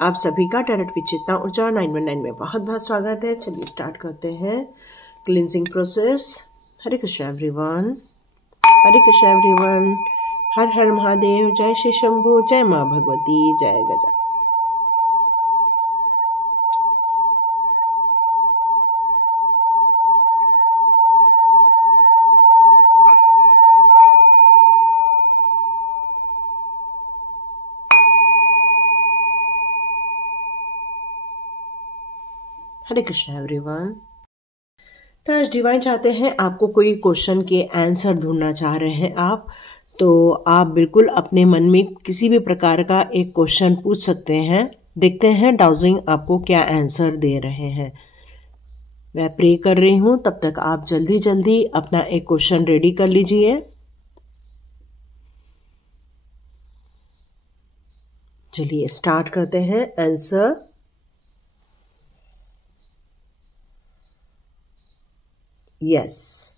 आप सभी का टैरोट विद चेतना ऊर्जा 919 में बहुत बहुत स्वागत है। चलिए स्टार्ट करते हैं क्लींजिंग प्रोसेस। हरे कृष्ण एवरीवन, हरे कृष्ण एवरीवन। हर हर महादेव, जय श्री शंभू, जय माँ भगवती, जय गजा। हरे कृष्ण एवरीवन। तो आज डिवाइन चाहते हैं आपको कोई क्वेश्चन के आंसर ढूंढना चाह रहे हैं आप, तो आप बिल्कुल अपने मन में किसी भी प्रकार का एक क्वेश्चन पूछ सकते हैं। देखते हैं डाउजिंग आपको क्या आंसर दे रहे हैं। मैं प्रे कर रही हूँ, तब तक आप जल्दी जल्दी अपना एक क्वेश्चन रेडी कर लीजिए। चलिए स्टार्ट करते हैं आंसर। यस,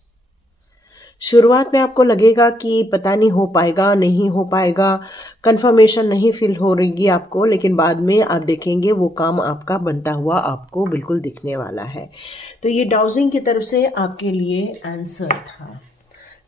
शुरुआत में आपको लगेगा कि पता नहीं हो पाएगा, नहीं हो पाएगा, कंफर्मेशन नहीं फील हो रही आपको, लेकिन बाद में आप देखेंगे वो काम आपका बनता हुआ आपको बिल्कुल दिखने वाला है। तो ये डाउजिंग की तरफ से आपके लिए आंसर था।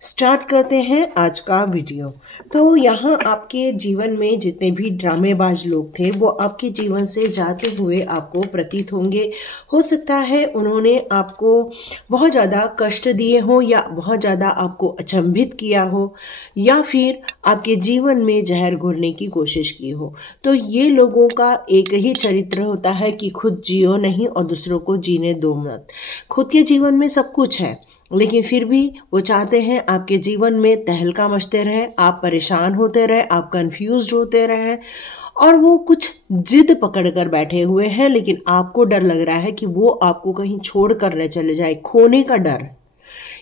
स्टार्ट करते हैं आज का वीडियो। तो यहाँ आपके जीवन में जितने भी ड्रामेबाज लोग थे वो आपके जीवन से जाते हुए आपको प्रतीत होंगे। हो सकता है उन्होंने आपको बहुत ज़्यादा कष्ट दिए हो, या बहुत ज़्यादा आपको अचंभित किया हो, या फिर आपके जीवन में जहर घोलने की कोशिश की हो। तो ये लोगों का एक ही चरित्र होता है कि खुद जियो नहीं और दूसरों को जीने दो मत। खुद के जीवन में सब कुछ है, लेकिन फिर भी वो चाहते हैं आपके जीवन में तहलका मचते रहे, आप परेशान होते रहे, आप कंफ्यूज्ड होते रहे, और वो कुछ जिद पकड़ कर बैठे हुए हैं। लेकिन आपको डर लग रहा है कि वो आपको कहीं छोड़ कर न चले जाए। खोने का डर,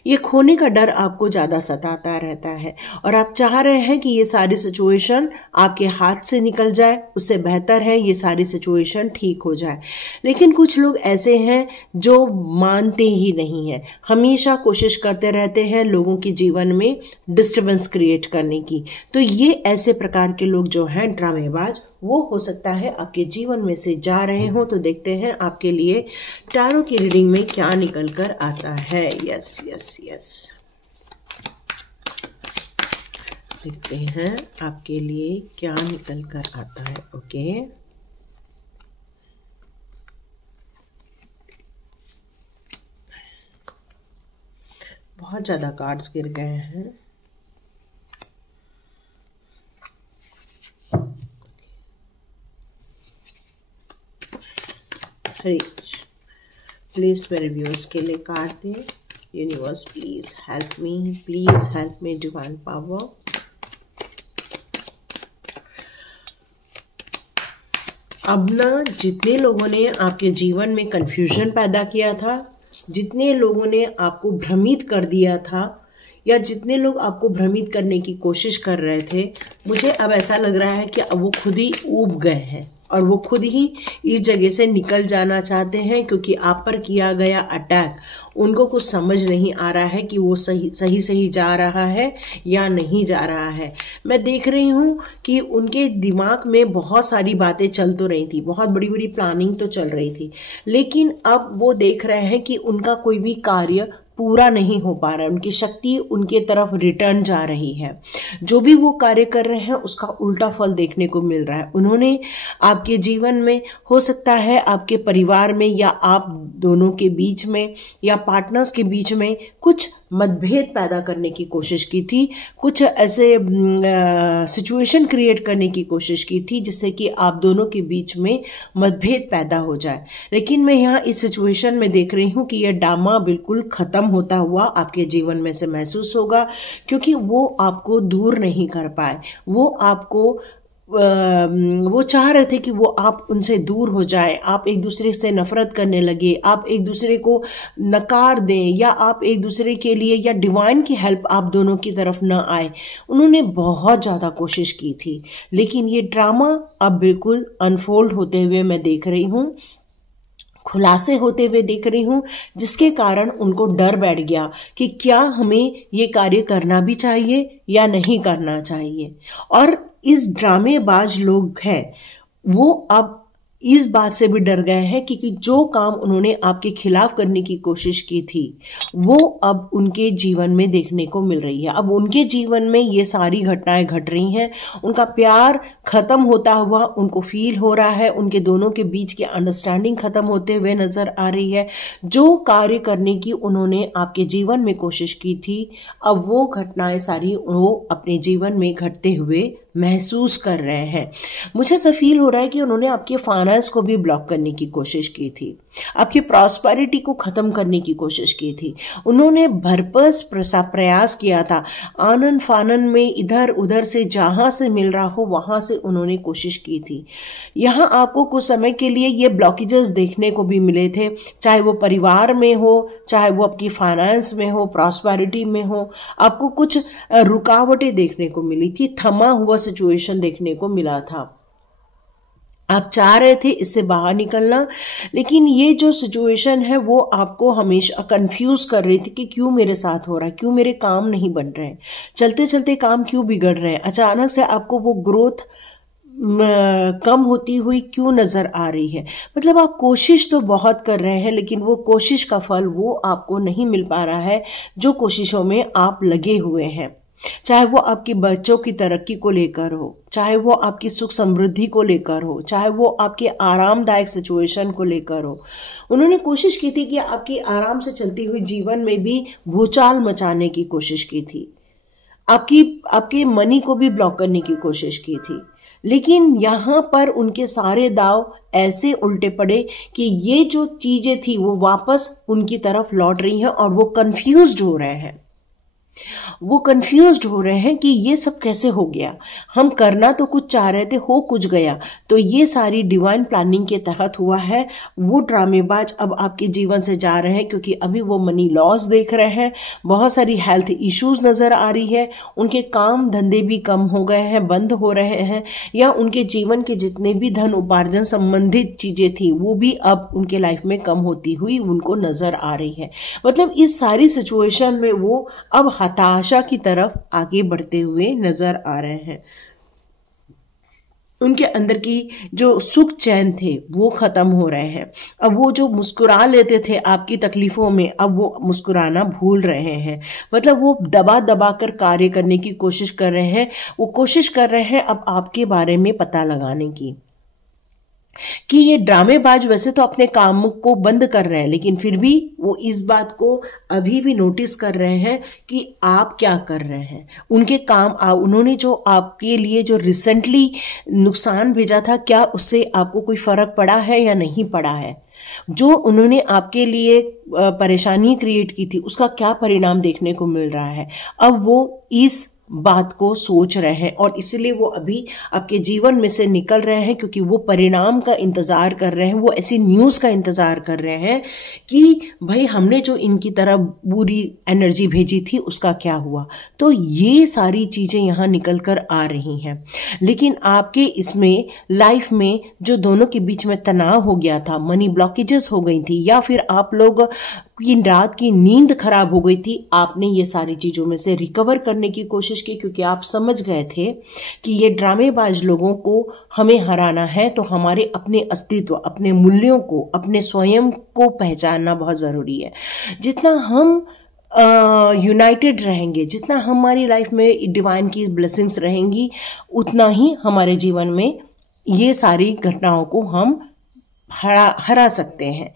ये खोने का डर आपको ज़्यादा सताता रहता है, और आप चाह रहे हैं कि ये सारी सिचुएशन आपके हाथ से निकल जाए। उससे बेहतर है ये सारी सिचुएशन ठीक हो जाए। लेकिन कुछ लोग ऐसे हैं जो मानते ही नहीं हैं, हमेशा कोशिश करते रहते हैं लोगों के जीवन में डिस्टर्बेंस क्रिएट करने की। तो ये ऐसे प्रकार के लोग जो हैं ड्रामेबाज, वो हो सकता है आपके जीवन में से जा रहे हो। तो देखते हैं आपके लिए टैरो की रीडिंग में क्या निकल कर आता है। यस यस यस, देखते हैं आपके लिए क्या निकल कर आता है। ओके, बहुत ज़्यादा कार्ड्स गिर गए हैं। प्लीज मेरे व्यूअर्स के लिए कार्ड दें। Universe please help me divine power. अब ना, जितने लोगों ने आपके जीवन में कंफ्यूजन पैदा किया था, जितने लोगों ने आपको भ्रमित कर दिया था, या जितने लोग आपको भ्रमित करने की कोशिश कर रहे थे, मुझे अब ऐसा लग रहा है कि अब वो खुद ही ऊब गए हैं और वो खुद ही इस जगह से निकल जाना चाहते हैं, क्योंकि आप पर किया गया अटैक उनको कुछ समझ नहीं आ रहा है कि वो सही जा रहा है या नहीं जा रहा है। मैं देख रही हूँ कि उनके दिमाग में बहुत सारी बातें चल तो रही थी, बहुत बड़ी बड़ी प्लानिंग तो चल रही थी, लेकिन अब वो देख रहे हैं कि उनका कोई भी कार्य पूरा नहीं हो पा रहा है। उनकी शक्ति उनके तरफ रिटर्न जा रही है। जो भी वो कार्य कर रहे हैं उसका उल्टा फल देखने को मिल रहा है। उन्होंने आपके जीवन में, हो सकता है आपके परिवार में, या आप दोनों के बीच में, या पार्टनर्स के बीच में कुछ मतभेद पैदा करने की कोशिश की थी, कुछ ऐसे सिचुएशन क्रिएट करने की कोशिश की थी जिससे कि आप दोनों के बीच में मतभेद पैदा हो जाए। लेकिन मैं यहाँ इस सिचुएशन में देख रही हूँ कि यह ड्रामा बिल्कुल खत्म होता हुआ आपके जीवन में से महसूस होगा, क्योंकि वो आपको दूर नहीं कर पाए। वो चाह रहे थे कि वो आप उनसे दूर हो जाए, आप एक दूसरे से नफरत करने लगे, आप एक दूसरे को नकार दें, या आप एक दूसरे के लिए, या डिवाइन की हेल्प आप दोनों की तरफ न आए। उन्होंने बहुत ज़्यादा कोशिश की थी, लेकिन ये ड्रामा अब बिल्कुल अनफोल्ड होते हुए मैं देख रही हूँ, खुलासे होते हुए देख रही हूँ, जिसके कारण उनको डर बैठ गया कि क्या हमें ये कार्य करना भी चाहिए या नहीं करना चाहिए। और इस ड्रामेबाज लोग हैं वो अब इस बात से भी डर गए हैं क्योंकि जो काम उन्होंने आपके खिलाफ करने की कोशिश की थी वो अब उनके जीवन में देखने को मिल रही है। अब उनके जीवन में ये सारी घटनाएं घट रही हैं, उनका प्यार खत्म होता हुआ उनको फील हो रहा है, उनके दोनों के बीच की अंडरस्टैंडिंग खत्म होते हुए नजर आ रही है। जो कार्य करने की उन्होंने आपके जीवन में कोशिश की थी, अब वो घटनाएं सारी वो अपने जीवन में घटते हुए महसूस कर रहे हैं। मुझे ऐसा फील हो रहा है कि उन्होंने आपके फाइनेंस को भी ब्लॉक करने की कोशिश की थी, आपकी प्रॉस्पेरिटी को खत्म करने की कोशिश की थी। उन्होंने भरपूर प्रयास किया था, आनन फानन में इधर उधर से जहां से मिल रहा हो वहां से उन्होंने कोशिश की थी। यहां आपको कुछ समय के लिए ये ब्लॉकेजेस देखने को भी मिले थे, चाहे वो परिवार में हो, चाहे वो आपकी फाइनेंस में हो, प्रॉस्पेरिटी में हो। आपको कुछ रुकावटें देखने को मिली थी, थमा हुआ सिचुएशन देखने को मिला था। आप चाह रहे थे इससे बाहर निकलना, लेकिन ये जो सिचुएशन है वो आपको हमेशा कंफ्यूज कर रही थी कि क्यों मेरे साथ हो रहा है, क्यों मेरे काम नहीं बन रहे हैं, चलते चलते काम क्यों बिगड़ रहे हैं, अचानक से आपको वो ग्रोथ कम होती हुई क्यों नजर आ रही है। मतलब आप कोशिश तो बहुत कर रहे हैं लेकिन वो कोशिश का फल वो आपको नहीं मिल पा रहा है जो कोशिशों में आप लगे हुए हैं। चाहे वो आपके बच्चों की तरक्की को लेकर हो, चाहे वो आपकी सुख समृद्धि को लेकर हो, चाहे वो आपके आरामदायक सिचुएशन को लेकर हो। उन्होंने कोशिश की थी कि आपकी आराम से चलती हुई जीवन में भी भूचाल मचाने की कोशिश की थी, आपके मनी को भी ब्लॉक करने की कोशिश की थी। लेकिन यहाँ पर उनके सारे दाव ऐसे उल्टे पड़े कि ये जो चीजें थी वो वापस उनकी तरफ लौट रही हैं और वो कंफ्यूज्ड हो रहे हैं। वो कंफ्यूज्ड हो रहे हैं कि ये सब कैसे हो गया, हम करना तो कुछ चाह रहे थे, हो कुछ गया। तो ये सारी डिवाइन प्लानिंग के तहत हुआ है। वो ड्रामेबाज अब आपके जीवन से जा रहे हैं क्योंकि अभी वो मनी लॉस देख रहे हैं, बहुत सारी हेल्थ इश्यूज नजर आ रही है, उनके काम धंधे भी कम हो गए हैं, बंद हो रहे हैं, या उनके जीवन के जितने भी धन उपार्जन संबंधित चीजें थी वो भी अब उनके लाइफ में कम होती हुई उनको नजर आ रही है। मतलब इस सारी सिचुएशन में वो अब हताशा की तरफ आगे बढ़ते हुए नजर आ रहे हैं। उनके अंदर की जो सुख चैन थे वो खत्म हो रहे हैं। अब वो जो मुस्कुरा लेते थे आपकी तकलीफों में, अब वो मुस्कुराना भूल रहे हैं। मतलब वो दबा दबा कर कार्य करने की कोशिश कर रहे हैं। वो कोशिश कर रहे हैं अब आपके बारे में पता लगाने की कि ये ड्रामेबाज वैसे तो अपने काम को बंद कर रहे हैं, लेकिन फिर भी वो इस बात को अभी भी नोटिस कर रहे हैं कि आप क्या कर रहे हैं। उनके काम उन्होंने जो आपके लिए जो रिसेंटली नुकसान भेजा था, क्या उससे आपको कोई फर्क पड़ा है या नहीं पड़ा है। जो उन्होंने आपके लिए परेशानी क्रिएट की थी उसका क्या परिणाम देखने को मिल रहा है। अब वो इस बात को सोच रहे हैं और इसलिए वो अभी आपके जीवन में से निकल रहे हैं क्योंकि वो परिणाम का इंतजार कर रहे हैं, वो ऐसी न्यूज़ का इंतजार कर रहे हैं कि भाई हमने जो इनकी तरफ बुरी एनर्जी भेजी थी उसका क्या हुआ। तो ये सारी चीज़ें यहाँ निकल कर आ रही हैं। लेकिन आपके इसमें लाइफ में जो दोनों के बीच में तनाव हो गया था, मनी ब्लॉकेजेस हो गई थी, या फिर आप लोग की रात की नींद खराब हो गई थी, आपने ये सारी चीज़ों में से रिकवर करने की कोशिश की क्योंकि आप समझ गए थे कि ये ड्रामेबाज लोगों को हमें हराना है। तो हमारे अपने अस्तित्व, अपने मूल्यों को, अपने स्वयं को पहचानना बहुत ज़रूरी है। जितना हम यूनाइटेड रहेंगे, जितना हमारी लाइफ में डिवाइन की ब्लेसिंग्स रहेंगी, उतना ही हमारे जीवन में ये सारी घटनाओं को हम हरा सकते हैं।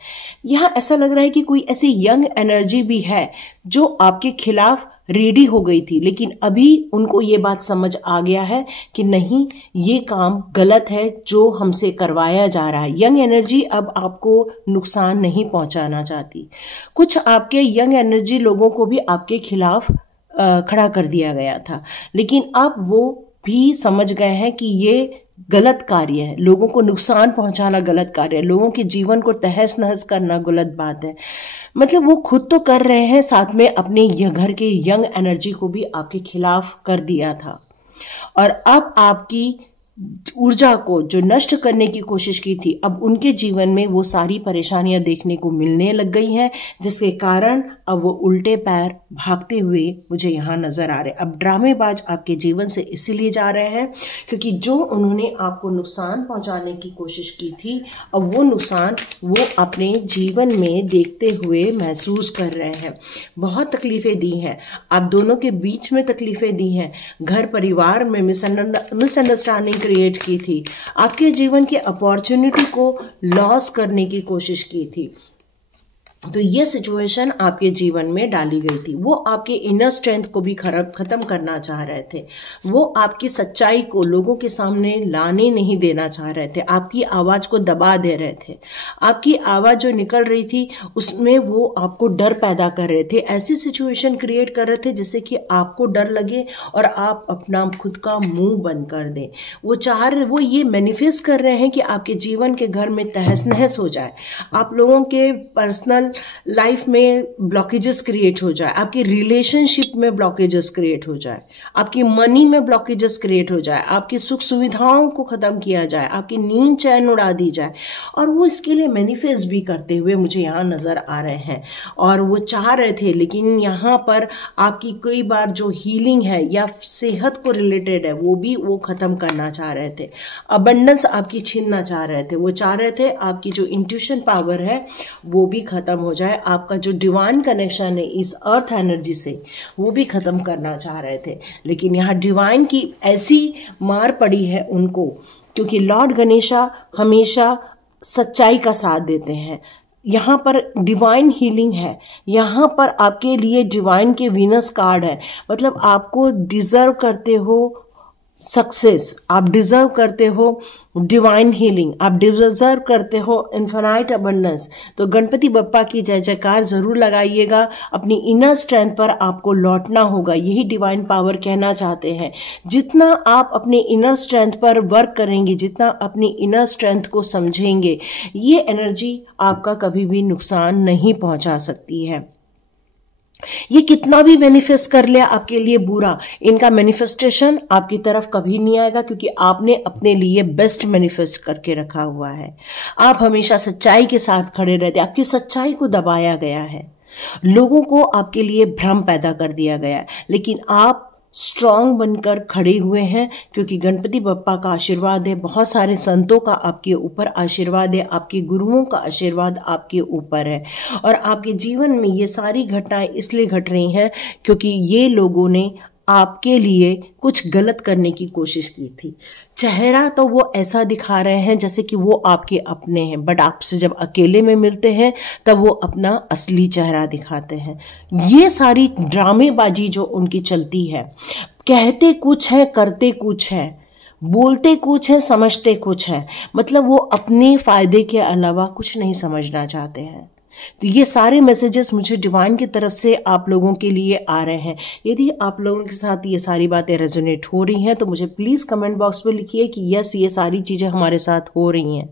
यहाँ ऐसा लग रहा है कि कोई ऐसी यंग एनर्जी भी है जो आपके खिलाफ रेडी हो गई थी, लेकिन अभी उनको ये बात समझ आ गया है कि नहीं, ये काम गलत है जो हमसे करवाया जा रहा है। यंग एनर्जी अब आपको नुकसान नहीं पहुंचाना चाहती। कुछ आपके यंग एनर्जी लोगों को भी आपके खिलाफ खड़ा कर दिया गया था, लेकिन अब वो भी समझ गए हैं कि ये गलत कार्य है, लोगों को नुकसान पहुंचाना गलत कार्य है, लोगों के जीवन को तहस नहस करना गलत बात है। मतलब वो खुद तो कर रहे हैं, साथ में अपने घर के यंग एनर्जी को भी आपके खिलाफ कर दिया था। और अब आपकी ऊर्जा को जो नष्ट करने की कोशिश की थी, अब उनके जीवन में वो सारी परेशानियां देखने को मिलने लग गई हैं, जिसके कारण अब वो उल्टे पैर भागते हुए मुझे यहाँ नजर आ रहे हैं। अब ड्रामेबाज आपके जीवन से इसीलिए जा रहे हैं क्योंकि जो उन्होंने आपको नुकसान पहुंचाने की कोशिश की थी, अब वो नुकसान वो अपने जीवन में देखते हुए महसूस कर रहे हैं। बहुत तकलीफें दी हैं, आप दोनों के बीच में तकलीफें दी हैं, घर परिवार में मिसअंडरस्टैंडिंग क्रिएट की थी, आपके जीवन की अपॉर्चुनिटी को लॉस करने की कोशिश की थी। तो ये सिचुएशन आपके जीवन में डाली गई थी। वो आपके इनर स्ट्रेंथ को भी खत्म करना चाह रहे थे। वो आपकी सच्चाई को लोगों के सामने लाने नहीं देना चाह रहे थे। आपकी आवाज़ को दबा दे रहे थे। आपकी आवाज़ जो निकल रही थी उसमें वो आपको डर पैदा कर रहे थे। ऐसी सिचुएशन क्रिएट कर रहे थे जिससे कि आपको डर लगे और आप अपना खुद का मुंह बंद कर दें। वो ये मैनिफेस्ट कर रहे हैं कि आपके जीवन के घर में तहस नहस हो जाए, आप लोगों के पर्सनल लाइफ में ब्लॉकेजेस क्रिएट हो जाए, आपकी रिलेशनशिप में ब्लॉकेजेस क्रिएट हो जाए, आपकी मनी में ब्लॉकेजेस क्रिएट हो जाए, आपकी सुख सुविधाओं को खत्म किया जाए, आपकी नींद चैन उड़ा दी जाए। और वो इसके लिए मैनिफेस्ट भी करते हुए मुझे यहाँ नजर आ रहे हैं और वो चाह रहे थे। लेकिन यहाँ पर आपकी कई बार जो हीलिंग है या सेहत को रिलेटेड है वो भी वो खत्म करना चाह रहे थे। अबंडेंस आपकी छीनना चाह रहे थे। वो चाह रहे थे आपकी जो इंट्यूशन पावर है वो भी खत्म हो जाए, आपका जो डिवाइन कनेक्शन है इस अर्थ एनर्जी से वो भी खत्म करना चाह रहे थे। लेकिन यहाँ डिवाइन की ऐसी मार पड़ी है उनको, क्योंकि लॉर्ड गणेशा हमेशा सच्चाई का साथ देते हैं। यहाँ पर डिवाइन हीलिंग है, यहाँ पर आपके लिए डिवाइन के वीनस कार्ड है। मतलब आपको डिजर्व करते हो सक्सेस, आप डिजर्व करते हो डिवाइन हीलिंग, आप डिजर्व करते हो इन्फिनाइट अबंडेंस। तो गणपति बप्पा की जय जयकार जरूर लगाइएगा। अपनी इनर स्ट्रेंथ पर आपको लौटना होगा, यही डिवाइन पावर कहना चाहते हैं। जितना आप अपने इनर स्ट्रेंथ पर वर्क करेंगे, जितना अपनी इनर स्ट्रेंथ को समझेंगे, ये एनर्जी आपका कभी भी नुकसान नहीं पहुंचा सकती है। ये कितना भी मैनिफेस्ट कर ले आपके लिए बुरा, इनका मैनिफेस्टेशन आपकी तरफ कभी नहीं आएगा, क्योंकि आपने अपने लिए बेस्ट मैनिफेस्ट करके रखा हुआ है। आप हमेशा सच्चाई के साथ खड़े रहते, आपकी सच्चाई को दबाया गया है, लोगों को आपके लिए भ्रम पैदा कर दिया गया है। लेकिन आप स्ट्रांग बनकर खड़े हुए हैं, क्योंकि गणपति बप्पा का आशीर्वाद है, बहुत सारे संतों का आपके ऊपर आशीर्वाद है, आपके गुरुओं का आशीर्वाद आपके ऊपर है। और आपके जीवन में ये सारी घटनाएं इसलिए घट रही हैं क्योंकि ये लोगों ने आपके लिए कुछ गलत करने की कोशिश की थी। चेहरा तो वो ऐसा दिखा रहे हैं जैसे कि वो आपके अपने हैं, बट आपसे जब अकेले में मिलते हैं तब वो अपना असली चेहरा दिखाते हैं। ये सारी ड्रामेबाजी जो उनकी चलती है, कहते कुछ है करते कुछ है, बोलते कुछ है समझते कुछ है, मतलब वो अपने फायदे के अलावा कुछ नहीं समझना चाहते हैं। तो ये सारे मैसेजेस मुझे डिवाइन की तरफ से आप लोगों के लिए आ रहे हैं। यदि आप लोगों के साथ ये सारी बातें रेजोनेट हो रही हैं तो मुझे प्लीज़ कमेंट बॉक्स में लिखिए कि यस, ये सारी चीज़ें हमारे साथ हो रही हैं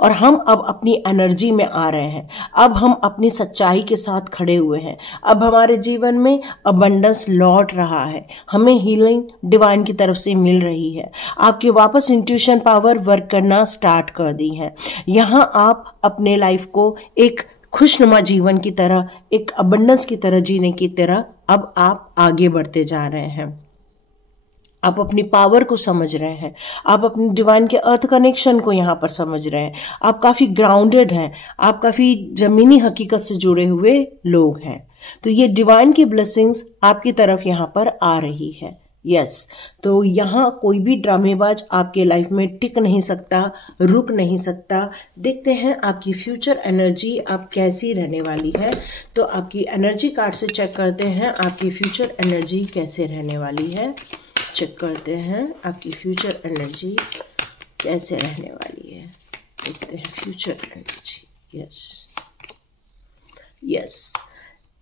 और हम अब अपनी एनर्जी में आ रहे हैं। अब हम अपनी सच्चाई के साथ खड़े हुए हैं। अब हमारे जीवन में अबंडेंस लौट रहा है, हमें हीलिंग डिवाइन की तरफ से मिल रही है। आपके वापस इंट्यूशन पावर वर्क करना स्टार्ट कर दी है। यहाँ आप अपने लाइफ को एक खुशनुमा जीवन की तरह, एक अबंडेंस की तरह जीने की तरह अब आप आगे बढ़ते जा रहे हैं। आप अपनी पावर को समझ रहे हैं, आप अपनी डिवाइन के अर्थ कनेक्शन को यहाँ पर समझ रहे हैं। आप काफ़ी ग्राउंडेड हैं, आप काफ़ी ज़मीनी हकीकत से जुड़े हुए लोग हैं। तो ये डिवाइन की ब्लेसिंग्स आपकी तरफ यहाँ पर आ रही है। यस, तो यहाँ कोई भी ड्रामेबाज आपके लाइफ में टिक नहीं सकता, रुक नहीं सकता। देखते हैं आपकी फ्यूचर एनर्जी अब कैसी रहने वाली है। तो आपकी एनर्जी कार्ड से चेक करते हैं आपकी फ्यूचर एनर्जी कैसे रहने वाली है। चेक करते हैं आपकी फ्यूचर एनर्जी कैसे रहने वाली है। देखते हैं future energy. Yes,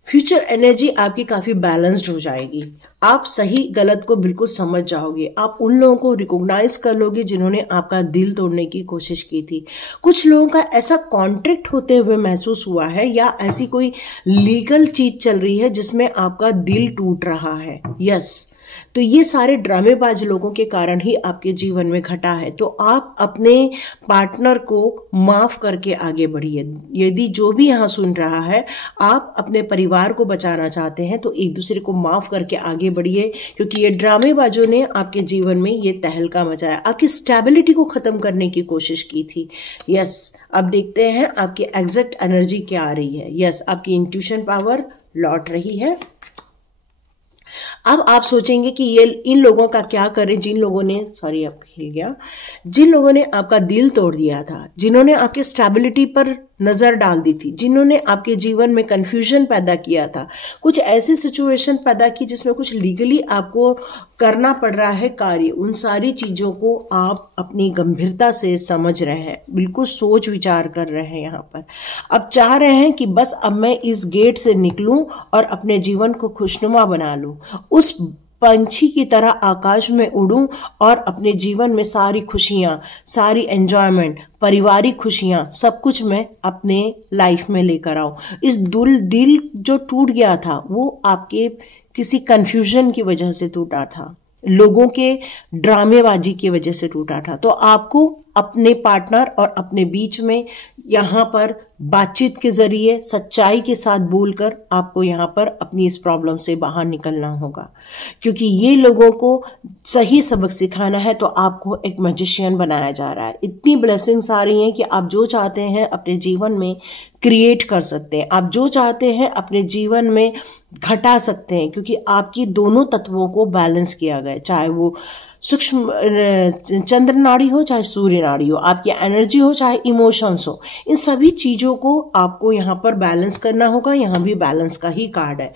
future energy आपकी काफ़ी बैलेंस्ड हो जाएगी। आप सही गलत को बिल्कुल समझ जाओगे। आप उन लोगों को रिकॉग्नाइज कर लोगे जिन्होंने आपका दिल तोड़ने की कोशिश की थी। कुछ लोगों का ऐसा कॉन्ट्रैक्ट होते हुए महसूस हुआ है या ऐसी कोई लीगल चीज़ चल रही है जिसमें आपका दिल टूट रहा है। यस, तो ये सारे ड्रामेबाज लोगों के कारण ही आपके जीवन में घटा है। तो आप अपने पार्टनर को माफ करके आगे बढ़िए। यदि जो भी यहाँ सुन रहा है आप अपने परिवार को बचाना चाहते हैं तो एक दूसरे को माफ करके आगे बढ़िए, क्योंकि ये ड्रामेबाजों ने आपके जीवन में ये तहलका मचाया, आपकी स्टेबिलिटी को खत्म करने की कोशिश की थी। यस, अब देखते हैं आपकी एग्जैक्ट एनर्जी क्या आ रही है। यस, आपकी इंट्यूशन पावर लौट रही है। अब आप सोचेंगे कि ये इन लोगों का क्या करें जिन लोगों ने, सॉरी अब हिल गया, जिन लोगों ने आपका दिल तोड़ दिया था, जिन्होंने आपके स्टेबिलिटी पर नजर डाल दी थी, जिन्होंने आपके जीवन में कंफ्यूजन पैदा किया था, कुछ ऐसी सिचुएशन पैदा की जिसमें कुछ लीगली आपको करना पड़ रहा है कार्य, उन सारी चीजों को आप अपनी गंभीरता से समझ रहे हैं, बिल्कुल सोच विचार कर रहे हैं यहाँ पर। अब चाह रहे हैं कि बस अब मैं इस गेट से निकलूं और अपने जीवन को खुशनुमा बना लूं, उस पंछी की तरह आकाश में उड़ूं और अपने जीवन में सारी खुशियां, सारी एंजॉयमेंट, पारिवारिक खुशियां, सब कुछ मैं अपने लाइफ में लेकर आऊं। इस दिल जो टूट गया था वो आपके किसी कंफ्यूजन की वजह से टूटा था, लोगों के ड्रामेबाजी की वजह से टूटा था। तो आपको अपने पार्टनर और अपने बीच में यहाँ पर बातचीत के जरिए सच्चाई के साथ बोलकर आपको यहाँ पर अपनी इस प्रॉब्लम से बाहर निकलना होगा, क्योंकि ये लोगों को सही सबक सिखाना है। तो आपको एक मैजिशियन बनाया जा रहा है। इतनी ब्लेसिंग्स आ रही हैं कि आप जो चाहते हैं अपने जीवन में क्रिएट कर सकते हैं, आप जो चाहते हैं अपने जीवन में घटा सकते हैं, क्योंकि आपकी दोनों तत्वों को बैलेंस किया गया, चाहे वो सूक्ष्म चंद्र नाड़ी हो चाहे सूर्य नाड़ी हो, आपकी एनर्जी हो चाहे इमोशंस हो, इन सभी चीजों को आपको यहाँ पर बैलेंस करना होगा। यहाँ भी बैलेंस का ही कार्ड है।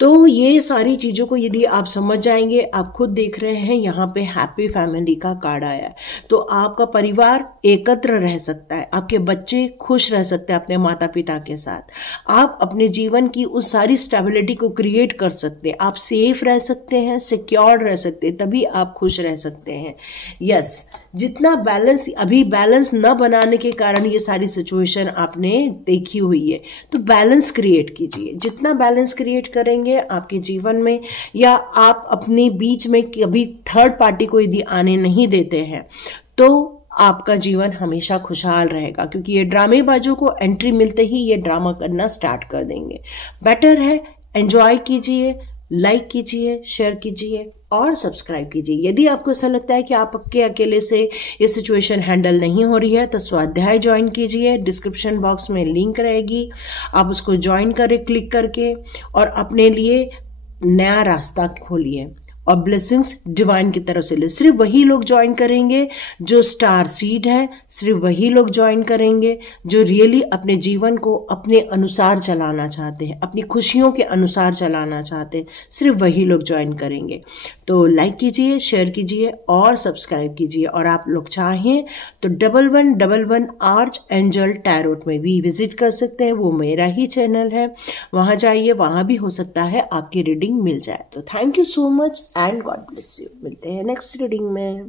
तो ये सारी चीज़ों को यदि आप समझ जाएंगे, आप खुद देख रहे हैं यहाँ पे हैप्पी फैमिली का कार्ड आया है, तो आपका परिवार एकत्र रह सकता है, आपके बच्चे खुश रह सकते हैं अपने माता पिता के साथ, आप अपने जीवन की उस सारी स्टेबिलिटी को क्रिएट कर सकते हैं, आप सेफ रह सकते हैं, सिक्योर्ड रह सकते हैं, तभी आप खुश रह सकते हैं। यस, जितना बैलेंस, अभी बैलेंस न बनाने के कारण ये सारी सिचुएशन आपने देखी हुई है, तो बैलेंस क्रिएट कीजिए। जितना बैलेंस क्रिएट करेंगे आपके जीवन में, या आप अपने बीच में कभी थर्ड पार्टी को यदि आने नहीं देते हैं, तो आपका जीवन हमेशा खुशहाल रहेगा, क्योंकि ये ड्रामेबाजों को एंट्री मिलते ही ये ड्रामा करना स्टार्ट कर देंगे। बेटर है एंजॉय कीजिए, लाइक कीजिए, शेयर कीजिए और सब्सक्राइब कीजिए। यदि आपको ऐसा लगता है कि आपके अकेले से ये सिचुएशन हैंडल नहीं हो रही है, तो स्वाध्याय ज्वाइन कीजिए, डिस्क्रिप्शन बॉक्स में लिंक रहेगी, आप उसको ज्वाइन करें क्लिक करके और अपने लिए नया रास्ता खोलिए और ब्लेसिंग्स डिवाइन की तरफ से ले। सिर्फ वही लोग ज्वाइन करेंगे जो स्टार सीड है, सिर्फ वही लोग ज्वाइन करेंगे जो रियली अपने जीवन को अपने अनुसार चलाना चाहते हैं, अपनी खुशियों के अनुसार चलाना चाहते हैं, सिर्फ वही लोग ज्वाइन करेंगे। तो लाइक कीजिए, शेयर कीजिए और सब्सक्राइब कीजिए। और आप लोग चाहें तो 1111 आर्च एंजल टैरोट में भी विजिट कर सकते हैं, वो मेरा ही चैनल है, वहाँ जाइए, वहाँ भी हो सकता है आपकी रीडिंग मिल जाए। तो thank you so much and God bless you. मिलते हैं नेक्स्ट रीडिंग में।